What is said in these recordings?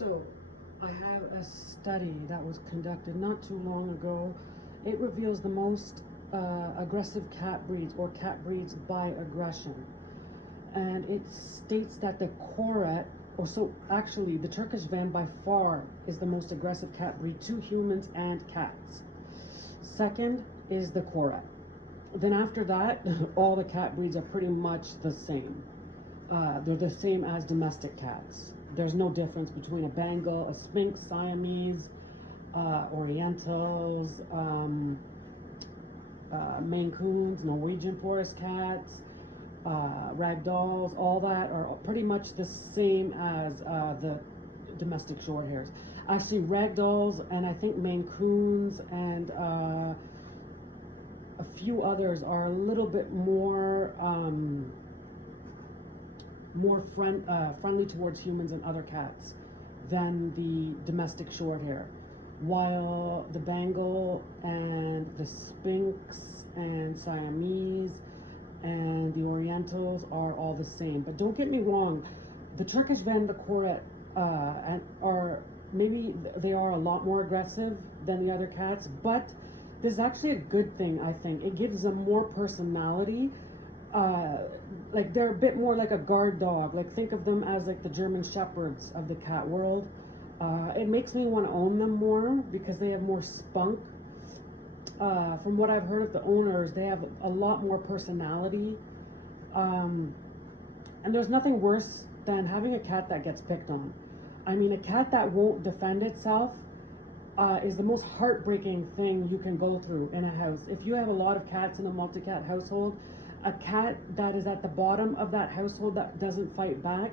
So, I have a study that was conducted not too long ago. It reveals the most aggressive cat breeds, or cat breeds by aggression. And it states that the Koret, or so actually the Turkish Van by far is the most aggressive cat breed to humans and cats. Second is the Koret. Then after that, all the cat breeds are pretty much the same. They're the same as domestic cats. There's no difference between a Bengal, a Sphinx, Siamese, Orientals, Maine Coons, Norwegian forest cats, ragdolls. All that are pretty much the same as the domestic short hairs. Actually, ragdolls and I think Maine Coons and a few others are a little bit more friendly towards humans and other cats than the domestic short hair, while the Bengal and the Sphinx and Siamese and the Orientals are all the same. But don't get me wrong, the Turkish Van, the Koret, they are a lot more aggressive than the other cats, but this is actually a good thing, I think. It gives them more personality. Like they're a bit more like a guard dog. Like think of them as like the German Shepherds of the cat world. It makes me want to own them more because they have more spunk. From what I've heard of the owners, they have a lot more personality. And there's nothing worse than having a cat that gets picked on. I mean, a cat that won't defend itself is the most heartbreaking thing you can go through in a house. If you have a lot of cats in a multi-cat household, a cat that is at the bottom of that household that doesn't fight back,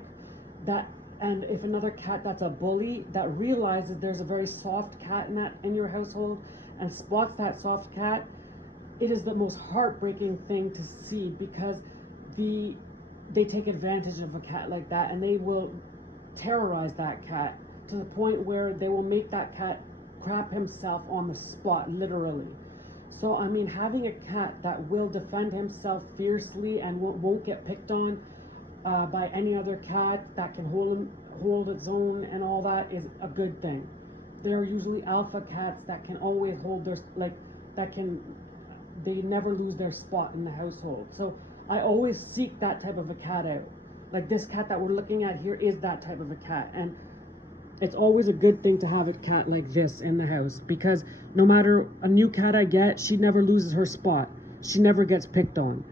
and if another cat that's a bully that realizes there's a very soft cat in your household and spots that soft cat, it is the most heartbreaking thing to see, because they take advantage of a cat like that, and they will terrorize that cat to the point where they will make that cat crap himself on the spot, literally. So I mean, having a cat that will defend himself fiercely and won't get picked on by any other cat, that can hold its own and all that, is a good thing. They're usually alpha cats that can always hold their, they never lose their spot in the household. So I always seek that type of a cat out. Like this cat that we're looking at here is that type of a cat, and it's always a good thing to have a cat like this in the house, because no matter a new cat I get, she never loses her spot. She never gets picked on.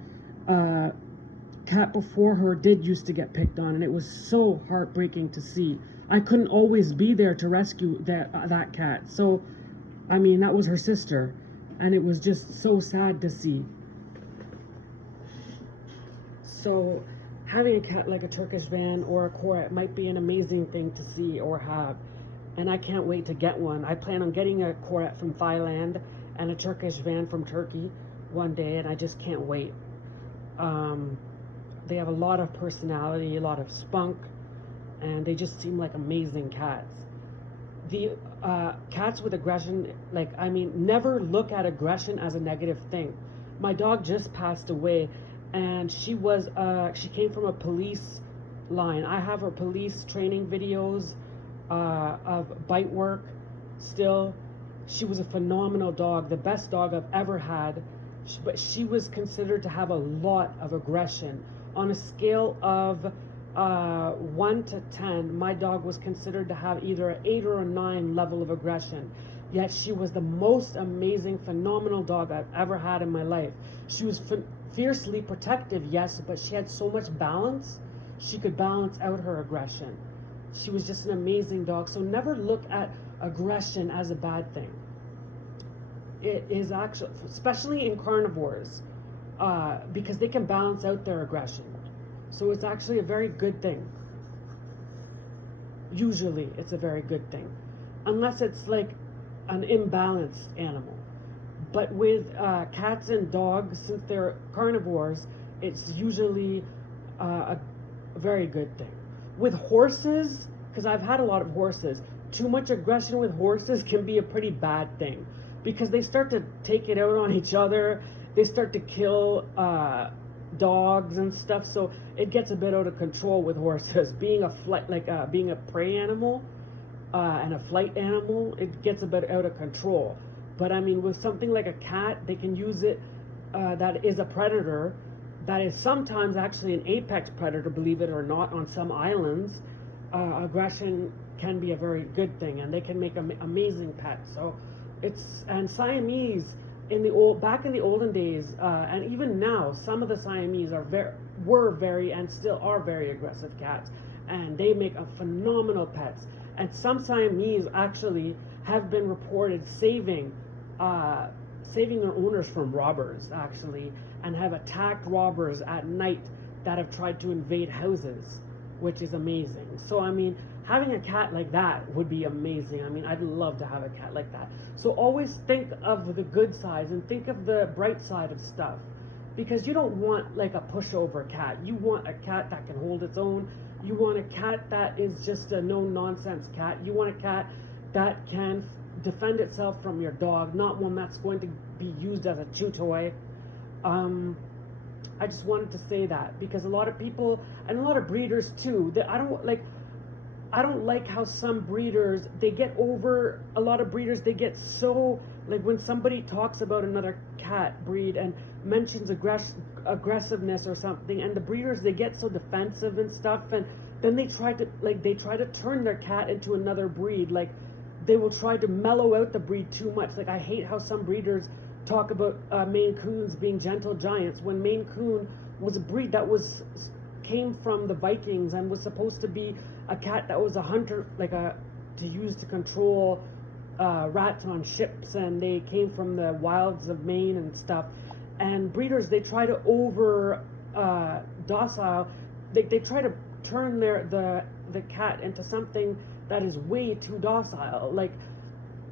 Cat before her did used to get picked on, and it was so heartbreaking to see. I couldn't always be there to rescue that cat. So, I mean, that was her sister, and it was just so sad to see. So, having a cat like a Turkish Van or a Koret might be an amazing thing to see or have, and I can't wait to get one. I plan on getting a Koret from Thailand and a Turkish Van from Turkey one day, and I just can't wait. They have a lot of personality, a lot of spunk, and they just seem like amazing cats. The cats with aggression, never look at aggression as a negative thing. My dog just passed away, and she came from a police line. I have her police training videos of bite work still. She was a phenomenal dog, the best dog I've ever had, but she was considered to have a lot of aggression. On a scale of 1 to 10, my dog was considered to have either an 8 or a 9 level of aggression. Yet she was the most amazing, phenomenal dog I've ever had in my life. She was fiercely protective, yes, but she had so much balance. She could balance out her aggression. She was just an amazing dog. So never look at aggression as a bad thing. It is actually, especially in carnivores, because they can balance out their aggression. So it's actually a very good thing. Usually it's a very good thing, unless it's like an imbalanced animal. But with cats and dogs, since they're carnivores, it's usually a very good thing. With horses, because I've had a lot of horses, too much aggression with horses can be a pretty bad thing, because they start to take it out on each other. They start to kill dogs and stuff, so it gets a bit out of control with horses. Being a prey animal, and a flight animal, it gets a bit out of control. But I mean, with something like a cat, they can use it, that is a predator, that is sometimes actually an apex predator, believe it or not, on some islands. Aggression can be a very good thing, and they can make amazing pets. So and Siamese back in the olden days, and even now, some of the Siamese were very and still are very aggressive cats, and they make a phenomenal pets. And some Siamese actually have been reported saving their owners from robbers, actually, and have attacked robbers at night that have tried to invade houses, which is amazing. So I mean, having a cat like that would be amazing. I mean, I'd love to have a cat like that. So always think of the good sides and think of the bright side of stuff, because you don't want like a pushover cat. You want a cat that can hold its own. You want a cat that is just a no-nonsense cat. You want a cat that can defend itself from your dog, not one that's going to be used as a chew toy. I just wanted to say that, because a lot of people and a lot of breeders too, I don't like how some breeders, a lot of breeders, they get so, like, when somebody talks about another cat breed and mentions aggressiveness or something, and the breeders, they get so defensive and stuff, and then they try to turn their cat into another breed. Like, they will try to mellow out the breed too much. Like, I hate how some breeders talk about Maine Coons being gentle giants, when Maine Coon was a breed that came from the Vikings and was supposed to be a cat that was a hunter, to use to control rats on ships, and they came from the wilds of Maine and stuff. And breeders, they try to over docile. They try to turn the cat into something that is way too docile. Like,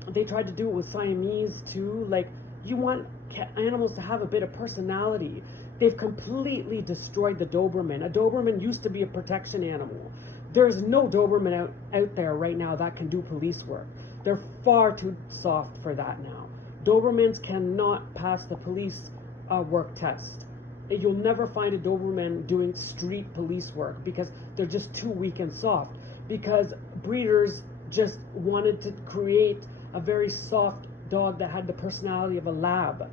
they tried to do it with Siamese too. Like, you want animals to have a bit of personality. They've completely destroyed the Doberman. A Doberman used to be a protection animal. There's no Doberman out there right now that can do police work. They're far too soft for that now. Dobermans cannot pass the police work test. You'll never find a Doberman doing street police work, because they're just too weak and soft. Because breeders just wanted to create a very soft dog that had the personality of a lab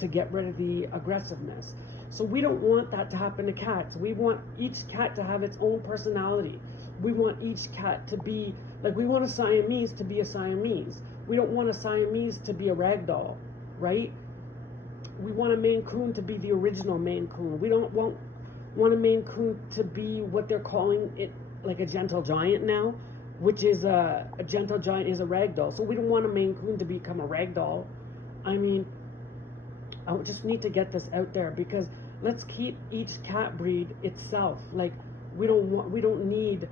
to get rid of the aggressiveness. So we don't want that to happen to cats. We want each cat to have its own personality. We want each cat to be, like, we want a Siamese to be a Siamese. We don't want a Siamese to be a ragdoll, right? We want a Maine Coon to be the original Maine Coon. We don't want a Maine Coon to be what they're calling it, like a gentle giant now, which is a gentle giant is a ragdoll. So we don't want a Maine Coon to become a ragdoll. I mean, I just need to get this out there, because let's keep each cat breed itself. Like, we don't need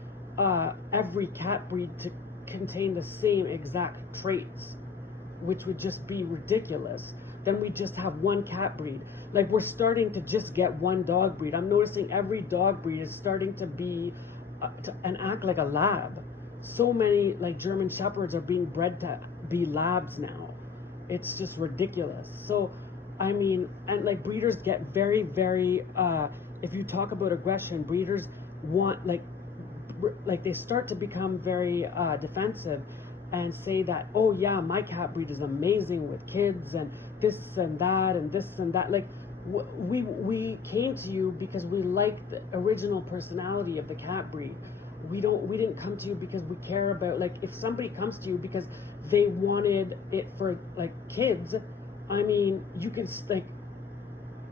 every cat breed to contain the same exact traits, which would just be ridiculous. Then we just have one cat breed. Like, we're starting to just get one dog breed. I'm noticing every dog breed is starting to be and act like a lab. So many, like, German Shepherds are being bred to be labs now. It's just ridiculous. So I mean, and like, breeders get very, very, if you talk about aggression, breeders want, like they start to become very defensive and say that, oh yeah, my cat breed is amazing with kids and this and that and this and that. Like, we came to you because we like the original personality of the cat breed. We didn't come to you because we care about, like, if somebody comes to you because they wanted it for, like, kids, I mean, you can, like,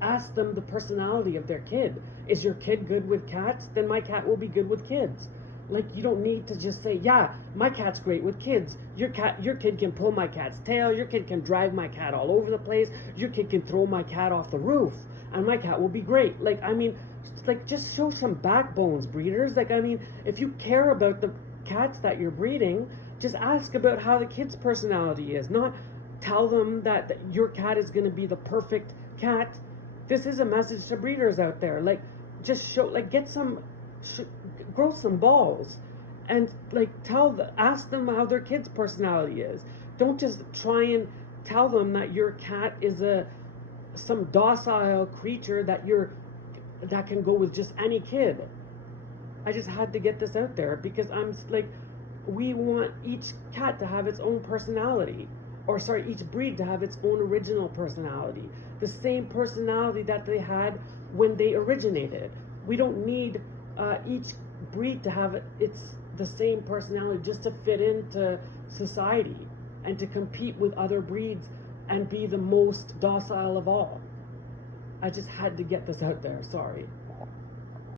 ask them the personality of their kid. Is your kid good with cats? Then my cat will be good with kids. Like, you don't need to just say, yeah, my cat's great with kids. Your kid can pull my cat's tail. Your kid can drive my cat all over the place. Your kid can throw my cat off the roof, and my cat will be great. Like, I mean, like, just show some backbones, breeders. Like, I mean, if you care about the cats that you're breeding, just ask about how the kid's personality is. Not tell them that your cat is going to be the perfect cat. This is a message to breeders out there. Like, just show, like, grow some balls, and, like, ask them how their kid's personality is. Don't just try and tell them that your cat is some docile creature that can go with just any kid. I just had to get this out there, because I'm like, we want each cat to have its own personality, or sorry, each breed to have its own original personality, the same personality that they had when they originated. We don't need each breed to have the same personality just to fit into society and to compete with other breeds and be the most docile of all. I just had to get this out there, sorry.